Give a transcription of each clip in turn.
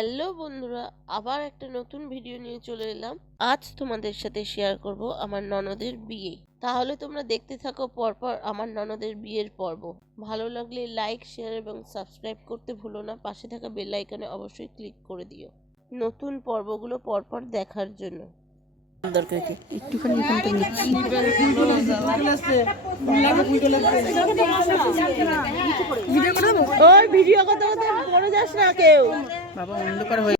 Hello বন্ধুরা, আবার একটা নতুন ভিডিও নিয়ে চলে এলাম। আজ তোমাদের সাথে শেয়ার করব আমার ননদের বিয়ে। তাহলে তোমরা দেখতে থাকো পরপর আমার ননদের বিয়ের পর্ব। ভালো লাগলে লাইক, শেয়ার এবং সাবস্ক্রাইব করতে ভুলো না। পাশে থাকা বেল আইকনে অবশ্যই ক্লিক করে দিও নতুন পর্বগুলো পরপর দেখার জন্য। একটুখানি এখানটা নিচ্ছি। ওই ভিডিও করতে করতে পড়ে যাস না কেউ। বাবা অন্ধকার হয়ে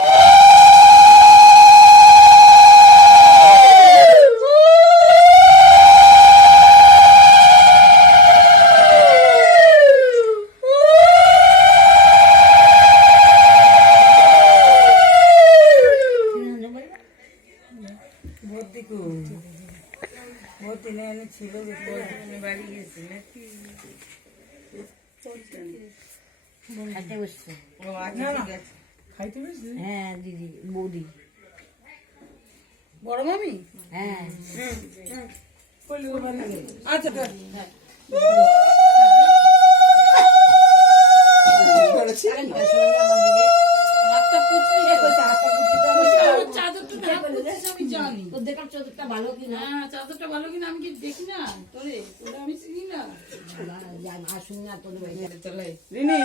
হ্যাঁ দিদি বৌদি বড় মামি। হ্যাঁ আচ্ছা চাদরটা ভালো কিনা চাদরটা ভালো কিনা আমি কি দেখি না তোরে আমি চিনি না আসুন না তোর রিনি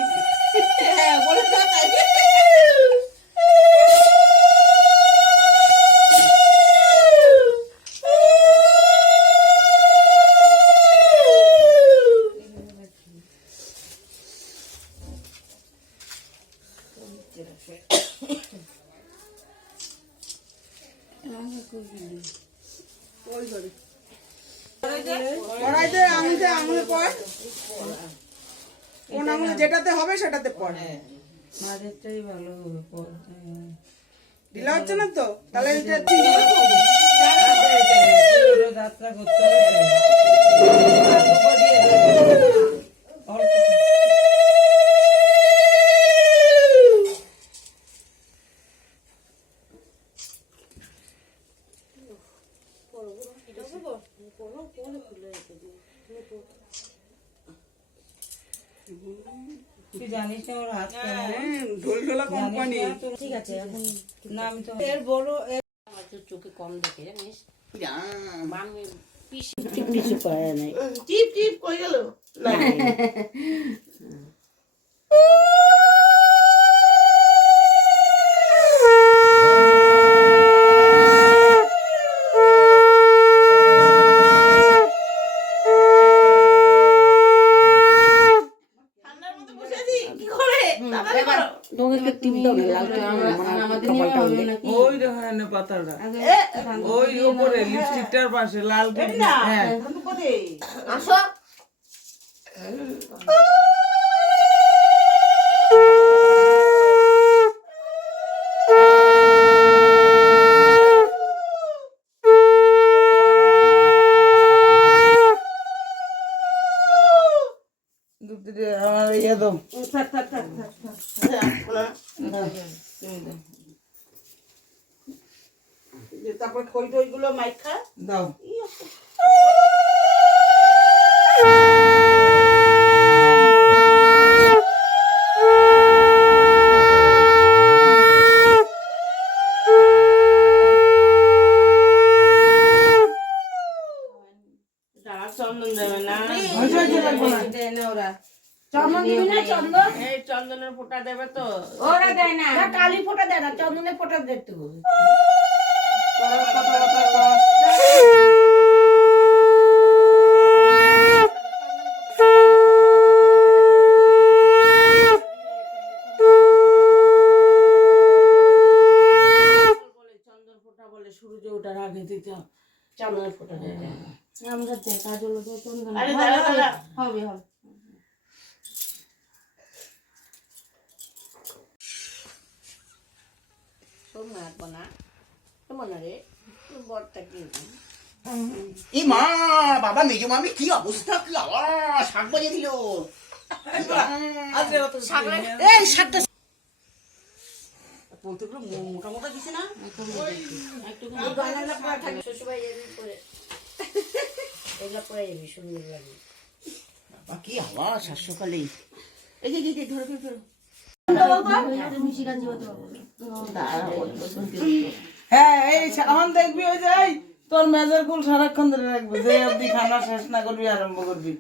আঙুলে পড়, কোন আঙুলে যেটাতে হবে সেটাতে পড়। মাঝেরটাই ভালো ঢিলা হচ্ছে না তো, তাহলে এটা যাত্রা করতে তুই জানিস না ওর হাত ঢোলঢোলা কোম্পানি। ঠিক আছে এখন না আমি তো এর বড় চোখে কম দেখে জানিস কিছু পায় নাই টিপ টিপ কই গেল? ওই দেখেন পাতাটা, ওই উপরে লিপস্টিকটার পাশে লাল হ্যাঁ আসো। আমার ইয়ে দাও, তারপর খই টই গুলো মাইখা দাও। চন্দন দেবে না, ওরা চন্দন দিবি না? চন্দন, এই চন্দনের ফোঁটা দেবে তো? ওরা দেয় না, কালি ফোঁটা দেয় না, চন্দনের ফোঁটা দেখতে হবে। চন্দন ফোঁটা বলে সূর্য ওঠার আগে দিতে চন্দনের ফোঁটা দেয়। আমরা দেখা জল চন্দন আরে দাঁড়া দাঁড়া, হবে হবে মা বাবা মেজো মামি কি অবস্থা, কি আওয়াজ, শাক বাজিয়ে দিল। এই শাকটা পৌঁছগুলো মোটা মোটা দিছে না, কি আওয়াজ সাত সকালে। এই যে ধরো ধরো হ্যাঁ এই এখন দেখবি ওই যে এই তোর মেজার কুল সারাক্ষণ ধরে রাখবে যে অবধি খানা শেষ না করবি আরম্ভ করবি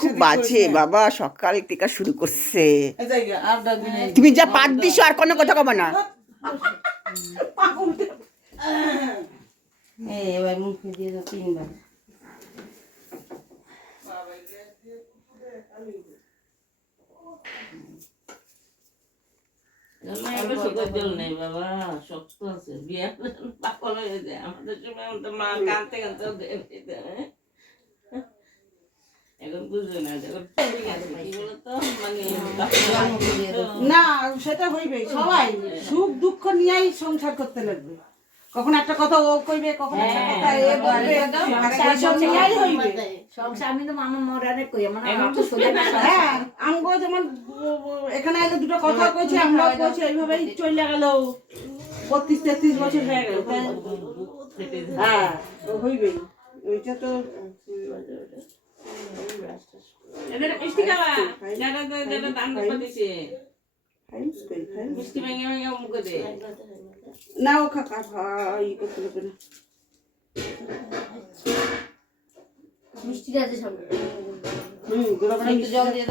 খুব বাজে বাবা সকাল থেকে শুরু করছে এই জায়গা আর ডাকবি না তুমি যা পাত দিছো আর কোনো কথা কবে না এবার মুখে দিয়ে দাও 3 বার জল নেই বাবা শক্ত আছে বিয়ে পাগল হয়ে যায় আমাদের সময় তো মা কানতে কানতে এখন বুঝবে না যখন কি বলতো মানে না সেটা হইবে সবাই সুখ দুঃখ নিয়েই সংসার করতে লাগবে কখন একটা কথা ও কইবে কখন একটা কথা এ বলবে আর সব নিয়েই হইবে আমি তো মামা মরারে কই আমার তো সোজা না হ্যাঁ আমগো যেমন এখানে এলে দুটো কথা কইছি আমরাও কইছি এইভাবেই চলে গেল 32-33 বছর হয়ে গেল হ্যাঁ হইবেই ওইটা তো এদের মিষ্টি খাওয়া যারা যারা দান করে দিছে ফাইলস কই ফাইলস মিষ্টি ভেঙে ভেঙে মুখে দে না ও কাকা ভাই করতে হবে না মিষ্টি আছে সব গোলাপ জল দিয়ে দাও